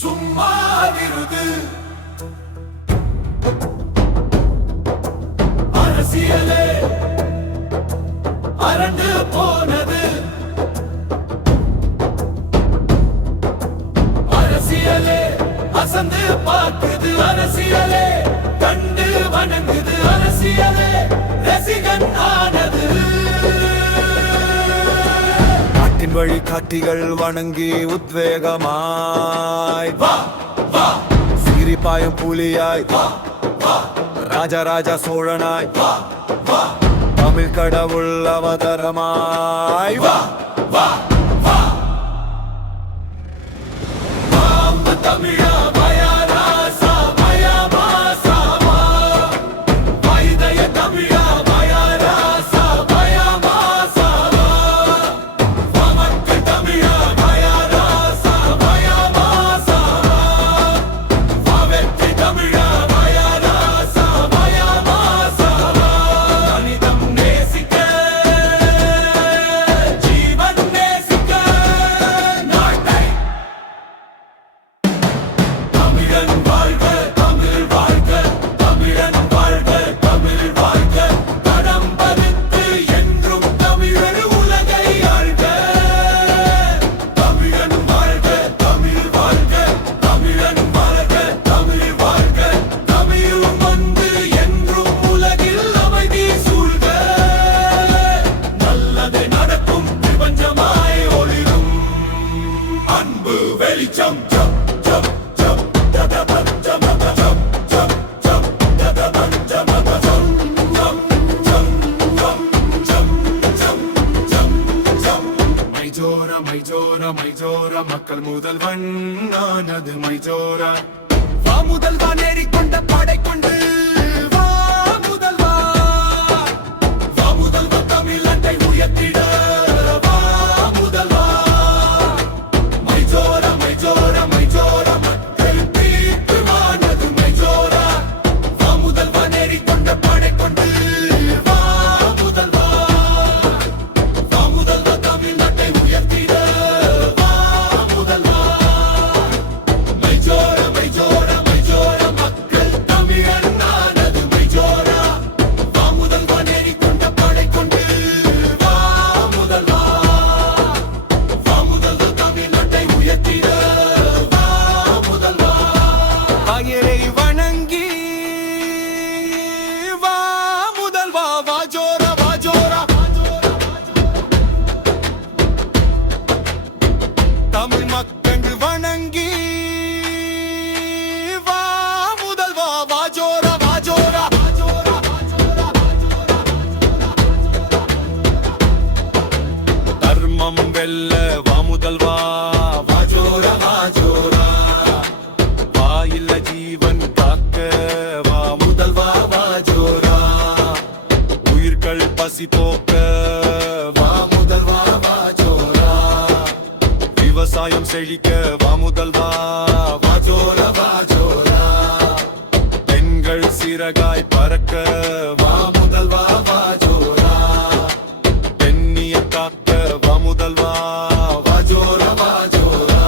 சும்மா விருது அரசியலே அரண்டு போனது. அரசியலே அசந்து பார்க்குது. அரசியலே கண்டு வணங்குது. அரசியலே ரசிகன் ஆனது. நாட்டின் வழிகாட்டிகள் வணங்கி உத்வேகமாய் வா வா, சிரிப்பாயும் புலியாய் வா வா, ராஜராஜ சோழனாய் வா வா, தமிழ் கடவுள் அவதரமாய் வா வா வா. மாம தமிழா மயா ராசா மயா மாசா மா, வைதய தமிழா மயா ராசா மயா மாசா மா, வமக்கு தமிழா மயா ராசா மயா மாசா மா, வவெற்றி தமிழா மயா ராசா மயா மாசா மா. கணிதம் நேசிக்க ஜீவன் நேசிக்க நாட்டை. தமிழன் வாழ்க தமிழ் வாழ்க, தமிழன் வாழ்க தமிழ் வாழ்க, படம் பதித்து என்றும் தமிழர் உலகை ஆள்க. தமிழன் வாழ்க தமிழ் வாழ்க, தமிழன் வாழ்க தமிழ் வாழ்க, தமிழும் வந்து என்றும் உலகில் அமைதி சூழ்க. நல்லது நடக்கும் பிரபஞ்சமாய் ஒளிரும் அன்பு வெளிச்சம். ஜப் ஜப் ஜப் ததபஞ்சமக ஜப் ஜப் ஜப் ததபஞ்சமக ஜப் ஜப் ஜப் ஜப் ஜப் ஜப் ஜப். மைஜோரா மைஜோரா மைஜோரா, மக்கள் முதல்வன் நானது மைஜோரா. வா முதல்வா நேரிக்கொண்ட படை கொண்டு வா முதல்வா. வா முதல்வா தமிழண்டை உயர்த்திட வா முதல்வா. மைஜோரா மைஜோரா மைஜோரா, மக்கள் தீர்ப்புமானது மைஜோரா. வா முதல்வா நேரிக்கொண்ட படை கொண்டு வா முதல்வா. வா முதல்வா தமிழ்நாட்டை உயர்த்திட வா முதல்வா. மைஜோரா மைஜோரா மைஜோரா, மக்கள் தமிழன் நானது மைஜோரா. வா முதல்வா நேரிக்கொண்ட படை கொண்டு வா முதல்வா. வா முதல்வா தமிழ்நாட்டை உயர்த்திட வா முதல்வா. ஆயரை வணங்கி வா முதல்வா. வாஜோரா வாஜோரா, தமிழ் மக்கள் வணங்கி வா முதல்வா. வாஜோரா வாஜோரா, தர்மம் வெல்ல வா முதல்வா. வாஜோரா வாஜோரா, வாயில்ல ஜீவன் காக்க வா முதல்வா. வாஜோரா, உயிர்கள் பசி போக்க வா முதல்வா. வாஜோரா, விவசாயம் செழிக்க வா முதல்வா. வாஜோரா வாஜோரா, பெண்கள் சிறகாய் பறக்க வா முதல்வா. வாஜோரா, பெண்ணிய காக்க வா முதல்வா. வாஜோரா வாஜோரா,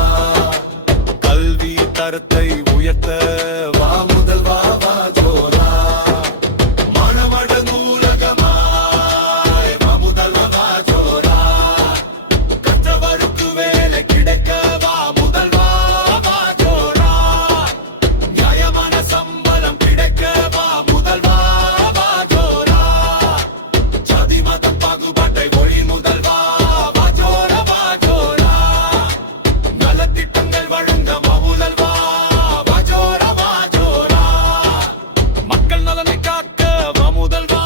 கல்வி தரத்தை உயர்த்த வா முதல்வா. வாஜோரா, மணமட நூலகமாய் வா முதல்வா. வாஜோரா, கற்றவருக்கு வேலை கிடைக்க வா முதல்வா. வாஜோரா, நியாயமான சம்பளம் கிடைக்க வா முதல்வா. வாஜோரா, ஜாதி மத பாகுபாட்டை ஒழி முதல்வா. வாஜோரா வாஜோரா, நலத்திட்டங்கள் வழங்க வா முதல்வா. வாஜோரா வாஜோரா, மக்கள் நலனை காக்க வா முதல்வா.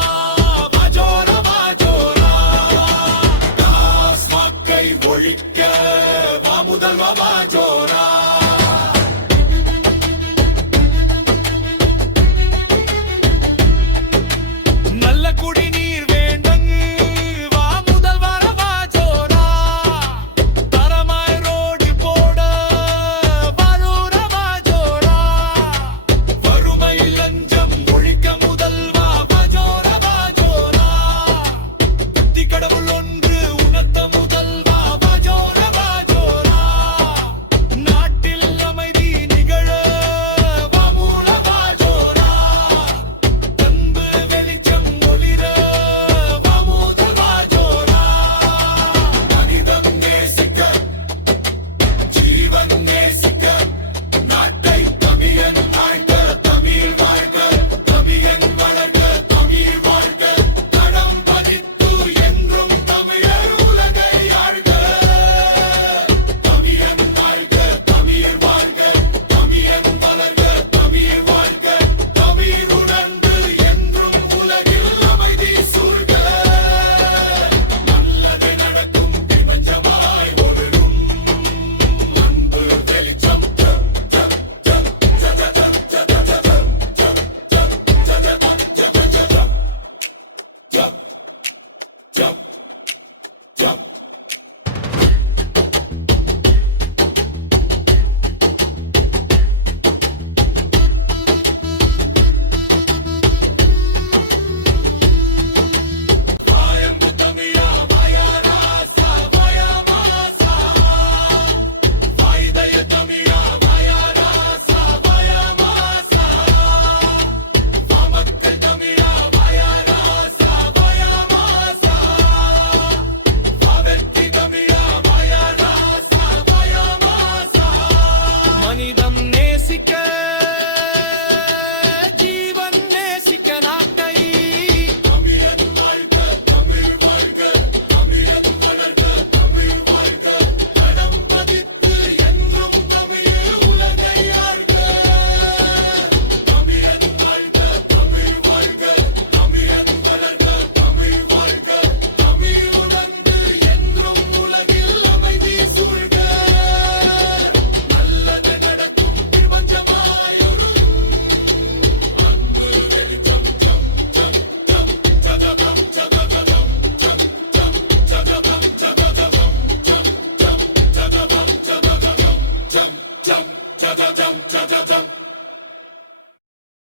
வாஜோரா வாஜோரா, டாஸ்மாகை ஒழிக்க வா முதல்வா. வாஜோரா, நல்ல குடிநீர் வேண்டும் வா முதல்வா. வாஜோரா, தரமாய் ரோடு போட வாஜோரா. வாஜோரா, வறுமை லஞ்சம் ஒழிக்க முதல்வா. வாஜோரா வாஜோரா, புத்தி கடவுள் ஒன்று உணர்த்த முதல்வா. வாஜோரா jump. மனிதம் நேசிக்க ஜீவன் நேசிக்க நாட்டை தமிழன் வாழ்க தமிழ் வாழ்க தமிழன் வளர்க தமிழ் வாழ்க தடம் பதித்து என்றும் தமிழ் உலகை ஆள்க தமிழன் வாழ்க தமிழ் வாழ்க தமிழன் வளர்க தமிழ் வாழ்க தமிழ் உணர்ந்து என்றும் உலகில் அமைதி சூழ்க jump, jump, jump, jump, jump, jump, jump, jump.